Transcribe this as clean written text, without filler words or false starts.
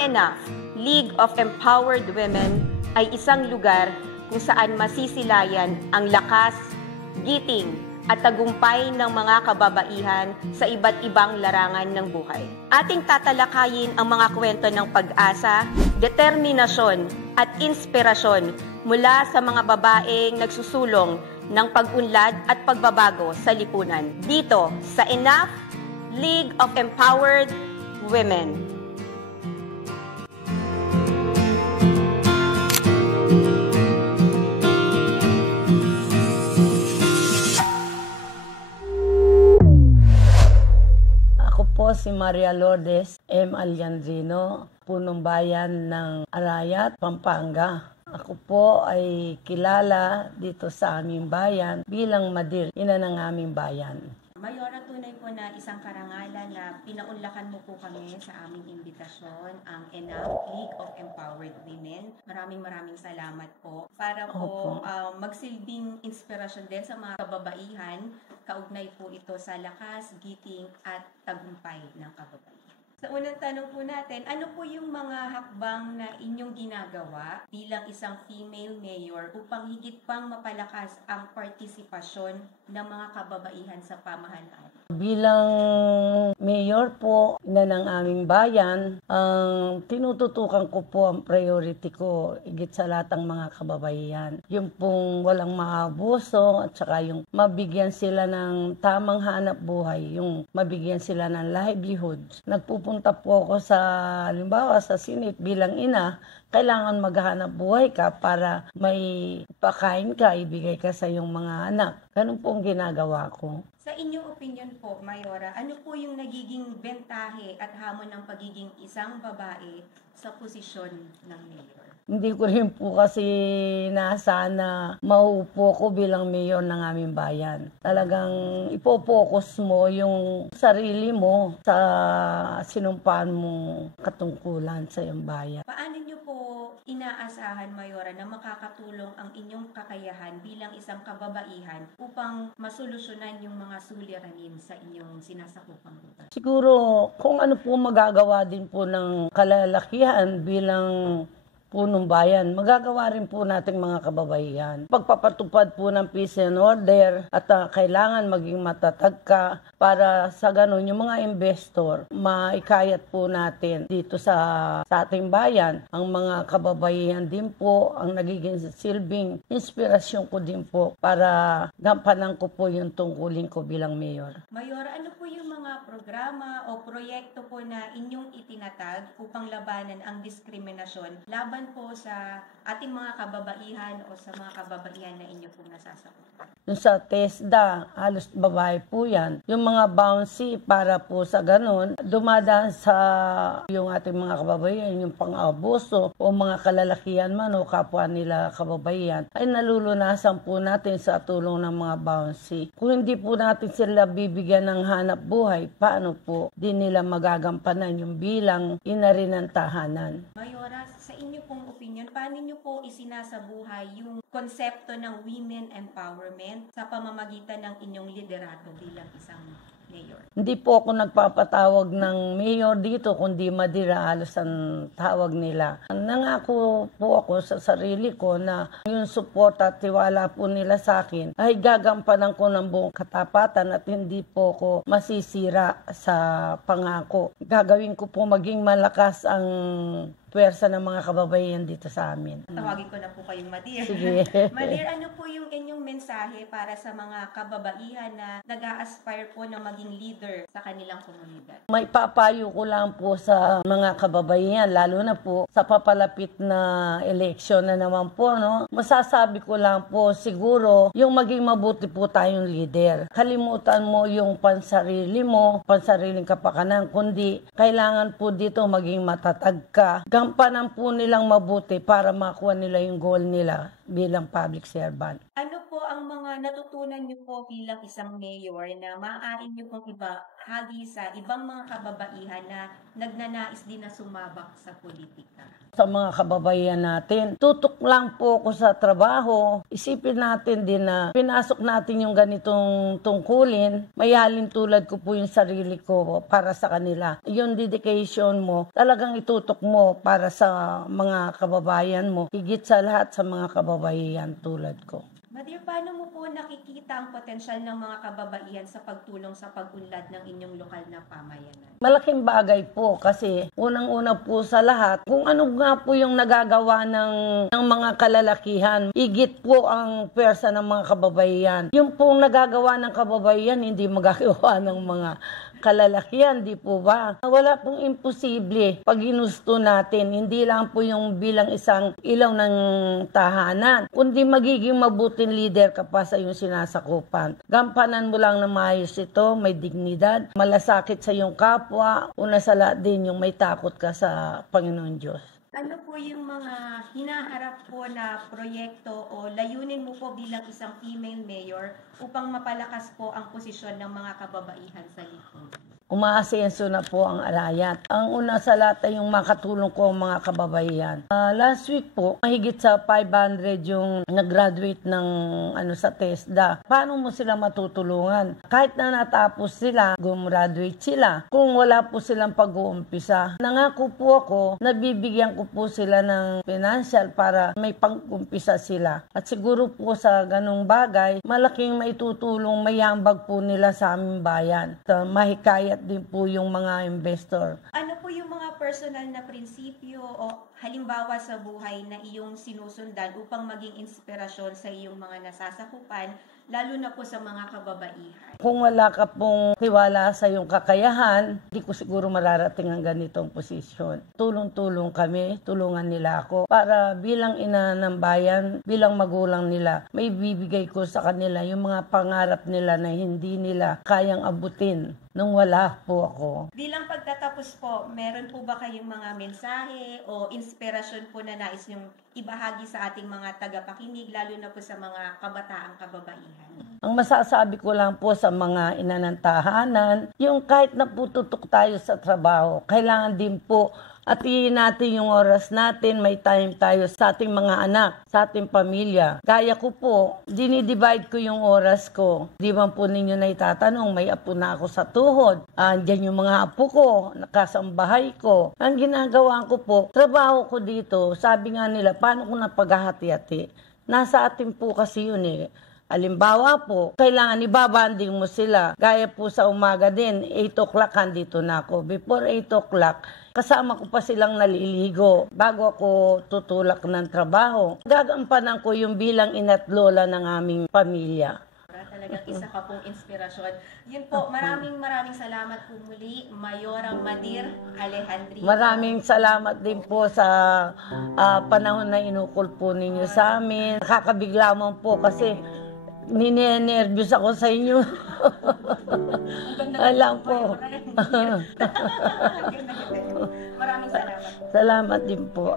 ENAF, League of Empowered Women, ay isang lugar kung saan masisilayan ang lakas, giting, at tagumpay ng mga kababaihan sa iba't ibang larangan ng buhay. Ating tatalakayin ang mga kwento ng pag-asa, determinasyon at inspirasyon mula sa mga babaeng nagsusulong ng pag-unlad at pagbabago sa lipunan. Dito sa ENAF, League of Empowered Women. Si Maria Lourdes M. Aliandrino, punong bayan ng Arayat, Pampanga. Ako po ay kilala dito sa aming bayan bilang Madir, ina ng aming bayan. Mayora, tunay po na isang karangalan na pinaunlakan mo po kami sa aming imbitasyon, ang ENAF, League of Empowered Women. Maraming salamat po. Para po magsilbing inspirasyon din sa mga kababaihan, kaugnay po ito sa lakas, giting at tagumpay ng kababaihan. Sa unang tanong po natin, ano po yung mga hakbang na inyong ginagawa bilang isang female mayor upang higit pang mapalakas ang partisipasyon ng mga kababaihan sa pamahalaan? Bilang mayor po na ng aming bayan, ang tinututukan ko po ang priority ko higit sa lahat ng mga kababaihan. Yung pong walang maabuso at saka yung mabigyan sila ng tamang hanap buhay, yung mabigyan sila ng livelihoods. Nagpupunta po ako sa, halimbawa sa Senate bilang ina, kailangan maghanap buhay ka para may pakain ka, ibigay ka sa iyong mga anak. Ganun po ang ginagawa ko. Sa inyong opinion po, Mayora, ano po yung nagiging bentahe at hamon ng pagiging isang babae sa posisyon ng mayor? Hindi ko rin po kasi nasa na mauupo ko bilang mayor ng aming bayan. Talagang ipopokus mo yung sarili mo sa sinumpaan mong katungkulan sa iyong bayan. Paano niyo po inaasahan, Mayora, na makakatulong ang inyong kakayahan bilang isang kababaihan upang masolusyonan yung mga suliranin sa inyong sinasakupang lugar? Siguro kung ano po magagawa din po ng kalalakihan bilang punong bayan, magagawa rin po nating mga kababaihan. Pagpapatupad po ng peace and order at kailangan maging matatag ka para sa ganun yung mga investor, maikayat po natin dito sa ating bayan. Ang mga kababaihan din po ang nagiging silbing inspirasyon ko din po para gampanan ko po yung tungkulin ko bilang mayor. Mayor, ano po yung mga programa o proyekto po na inyong itinatag upang labanan ang diskriminasyon laban po sa ating mga kababaihan o sa mga kababaihan na inyo pong nasasakupan? Yung sa TESDA, halos babae po yan. Yung mga bouncy para po sa ganun, dumadaan sa yung ating mga kababaihan, yung pang-abuso o mga kalalakihan man o kapwa nila kababaihan, ay nalulunasan po natin sa tulong ng mga bouncy. Kung hindi po natin sila bibigyan ng hanap buhay, paano po din nila magagampanan yung bilang ina rin ng tahanan? Mayora, sa inyo pong opinion, paano niyo po isinasabuhay yung konsepto ng women empowerment sa pamamagitan ng inyong liderato bilang isang mayor? Hindi po ako nagpapatawag ng mayor dito, kundi Madira, halos ang tawag nila. Nangako po ako sa sarili ko na yung support at tiwala po nila sa akin ay gagampanan ko ng buong katapatan at hindi po ako masisira sa pangako. Gagawin ko po maging malakas ang puwersa ng mga kababaihan dito sa amin. Tawagin ko na po kayong Madir. Sige. Madir, ano po yung inyong mensahe para sa mga kababaihan na nag-a-aspire po na maging leader sa kanilang komunidad? May papayo ko lang po sa mga kababaihan, lalo na po sa papalapit na eleksyon na naman po, no? Masasabi ko lang po, siguro, yung maging mabuti po tayong leader. Kalimutan mo yung pansarili mo, pansariling kapakanan, kundi kailangan po dito maging matatag ka. Gampanan po nilang mabuti para makuha nila yung goal nila bilang public servant. Ano po po ang mga natutunan niyo po bilang isang mayor na maaari niyo pong ibahagi sa ibang mga kababaihan na nagnanais din na sumabak sa politika? Sa mga kababaihan natin, tutok lang po ako sa trabaho. Isipin natin din na pinasok natin yung ganitong tungkulin, mayalin tulad ko po yung sarili ko para sa kanila. Yung dedication mo, talagang itutok mo para sa mga kababayan mo, higit sa lahat sa mga kababaihan tulad ko. Madir, paano mo po nakikita ang potensyal ng mga kababaihan sa pagtulong sa pag-unlad ng inyong lokal na pamayanan? Malaking bagay po kasi unang-una po sa lahat, kung ano nga po yung nagagawa ng mga kalalakihan, higit po ang pwersa ng mga kababaihan. Yung pong nagagawa ng kababaihan, hindi magagawa ng mga kalalakihan, di po ba? Wala pong imposible pag ginusto natin. Hindi lang po yung bilang isang ilaw ng tahanan, kundi magiging mabuting leader ka pa sa iyong sinasakupan. Gampanan mo lang na maayos ito, may dignidad, malasakit sa iyong kapwa, una sa lahat din yung may takot ka sa Panginoon Diyos. Ano po yung mga hinaharap po na proyekto o layunin mo po bilang isang female mayor upang mapalakas po ang posisyon ng mga kababaihan sa lingkod? Umaasenso na po ang alayat. Ang una sa lahat ay yung makatulong ko ang mga kababaihan. Last week po, mahigit sa 500 yung nag-graduate ng sa TESDA. Paano mo sila matutulungan? Kahit na natapos sila, gumraduate sila. Kung wala po silang pag-uumpisa, nangako po ako, nabibigyan ko po sila ng financial para may pang-umpisa sila. At siguro po sa ganung bagay, malaking maitutulong, may hambag po nila sa aming bayan. Mahikayat din po yung mga investor. Ano po yung mga personal na prinsipyo o halimbawa sa buhay na iyong sinusundan upang maging inspirasyon sa iyong mga nasasakupan, lalo na po sa mga kababaihan? Kung wala ka pong tiwala sa iyong kakayahan, hindi ko siguro mararating ang ganitong posisyon. Tulong-tulong kami, tulungan nila ako para bilang ina ng bayan, bilang magulang nila, may bibigay ko sa kanila yung mga pangarap nila na hindi nila kayang abutin nung wala po ako. Bilang pagtatapos po, meron po ba kayong mga mensahe o inspirasyon po na nais niyong ibahagi sa ating mga tagapakinig, lalo na po sa mga kabataang kababaihan? Ang masasabi ko lang po sa mga ina ng tahanan, yung kahit na po tutok tayo sa trabaho, kailangan din po atiin natin yung oras natin, may time tayo sa ating mga anak, sa ating pamilya. Gaya ko po, dinidivide ko yung oras ko. Di ba po ninyo na itatanong, may apo na ako sa tuhod. Andyan yung mga apo ko, nakasambahay ko. Ang ginagawa ko po, trabaho ko dito, sabi nga nila, paano ko napaghahati-hati? Nasa atin po kasi yun eh. Halimbawa po, kailangan ibabanding mo sila. Gaya po sa umaga din, 8 o'clock andito na ako. Before 8 o'clock, kasama ko pa silang naliligo bago ako tutulak ng trabaho. Gagampanan ko yung bilang ina't lola ng aming pamilya. Talagang isa ka pong inspirasyon. Yun po, maraming salamat po muli, Mayora Madir Alejandrino. Maraming salamat din po sa panahon na inukol po ninyo sa amin. Nakakabigla mo po kasi ninenervyos ako sa inyo. Alam po. Maraming salamat. Salamat din po.